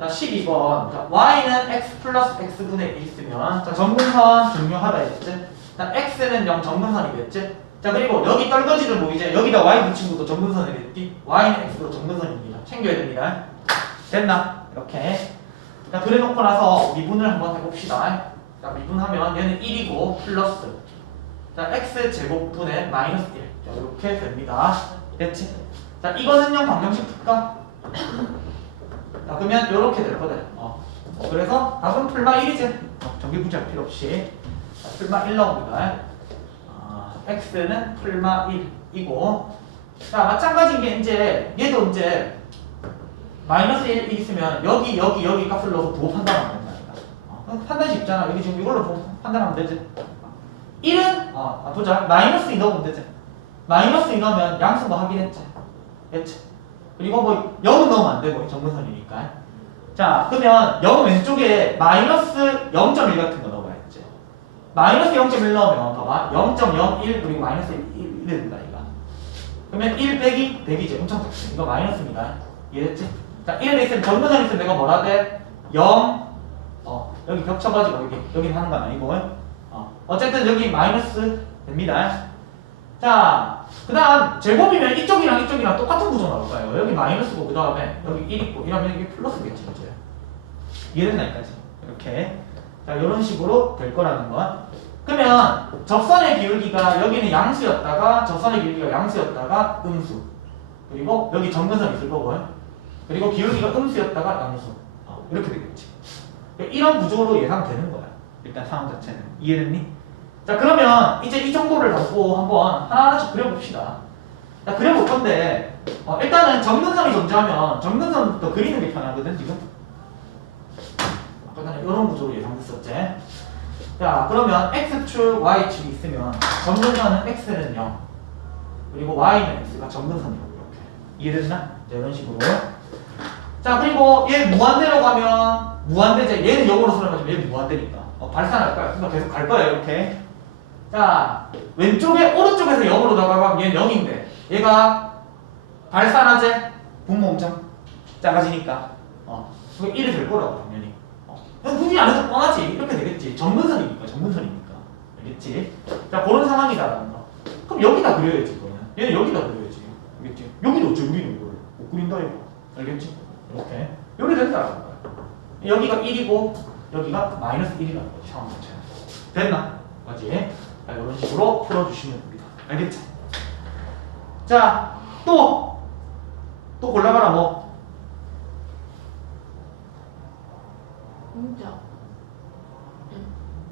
자 12번. 자, y는 x 플러스 x분의 1 있으면 자 정근선 증명하라 했지? 자 x는 0 정근선이겠지? 자 그리고 여기 떨거지를 뭐 이제 여기다 y 붙인 것도 정근선이겠지? y는 x로 정근선입니다. 챙겨야 됩니다. 됐나? 이렇게. 자 그래놓고 나서 미분을 한번 해봅시다. 자 미분하면 얘는 1이고 플러스. 자 x 제곱분의 마이너스 1 자, 이렇게 됩니다. 됐지? 자 이거는 요 방정식 풀까? 자 그러면 이렇게 될 거다. 어. 그래서 답은 풀마 1이지 어, 전기 부자 필요 없이. 자, 풀마 1 나옵니다. 아, x는 풀마 1이고. 자 마찬가지인 게 이제 얘도 이제 마이너스 1 있으면 여기 여기 여기 값을 넣어서 부호 판단하면 된다. 어, 그럼 판단 쉽잖아. 여기 지금 이걸로 부호 판단하면 되지. 1은 어, 아, 보자. 마이너스 2 넣으면 되지. 마이너스 2 넣으면 양수 뭐 하긴 했지. 했지 그리고 뭐 0은 넣으면 안 되고 정근선이니까. 자 그러면 0 왼쪽에 마이너스 0.1 같은 거 넣어봐야지 마이너스 0.1 넣으면 봐봐. 0.01 그리고 마이너스 1 이래 된다 이거 그러면 1 빼기 100이지 엄청 작지. 이거 마이너스입니다. 이해됐지? 자 이래 돼 있으면 정근선 있으면 내가 뭐라 돼? 0 어, 여기 겹쳐가지고 여기 여기 하는 건 아니고. 어, 어쨌든 여기 마이너스 됩니다 자, 그 다음 제곱이면 이쪽이랑 이쪽이랑 똑같은 구조 나올 거예요. 여기 마이너스고 그 다음에 여기 1 있고 이러면 이게 플러스겠지, 이제. 이해됐나까지 이렇게. 자, 이런 식으로 될 거라는 건. 그러면 접선의 기울기가 여기는 양수였다가 접선의 기울기가 양수였다가 음수. 그리고 여기 정근선 있을 거고요. 그리고 기울기가 음수였다가 양수. 어, 이렇게 되겠지. 이런 구조로 예상되는 거야. 일단 상황 자체는. 이해됐니? 자 그러면 이제 이 정보를 갖고 한번 하나하나씩 그려봅시다. 자 그려볼 건데 어, 일단은 정근선이 존재하면 정근선부터 그리는 게 편하거든 지금. 아까 전에 이런 구조로 예상됐었지. 자 그러면 x축 y축이 있으면 정근선은 x는 0 그리고 y는 x가 정근선이라고 이렇게? 자, 이런 식으로. 자 그리고 얘 무한대로 가면 무한대제 얘는 0으로 설명하지만 얘는 무한대니까 어, 발산할 거야. 그러니까 계속 갈 거야 이렇게. 자 왼쪽에 오른쪽에서 0으로 다가가면 얘는 0인데 얘가 발산하제 분모음점 작아지니까. 어 그게 1이 될 거라고 당연히. 어. 굳이 안 해도 뻔하지. 이렇게 되겠지. 정근선이니까 정근선이니까. 알겠지? 자 그런 상황이다라는 거. 그럼 여기다 그려야지 그러면. 얘는 여기다 그려야지. 알겠지? 여기도 어째 우리는 이걸 못 그린다 이거. 알겠지? 이렇게. 이렇게 된다라는 거야. 여기가 1이고 여기가 마이너스 1이라는 거지 상황 자체는. 됐나? 맞지? 자, 이런 식으로 풀어주시면 됩니다. 알겠지? 자, 또, 또 골라봐라, 뭐. 진짜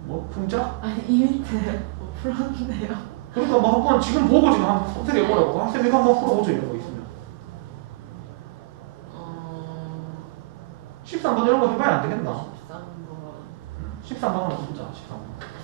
뭐, 풍자? 아니 이 밑에 뭐 풀었는데요 그러니까 뭐 한번 지금 보고 지금 한번 선택해보라고. 학생 이거 한번 풀어보죠, 이런 거 있으면. 어... 13번 이런 거 해봐야 안 되겠나? 13번 13번은 진짜 13번.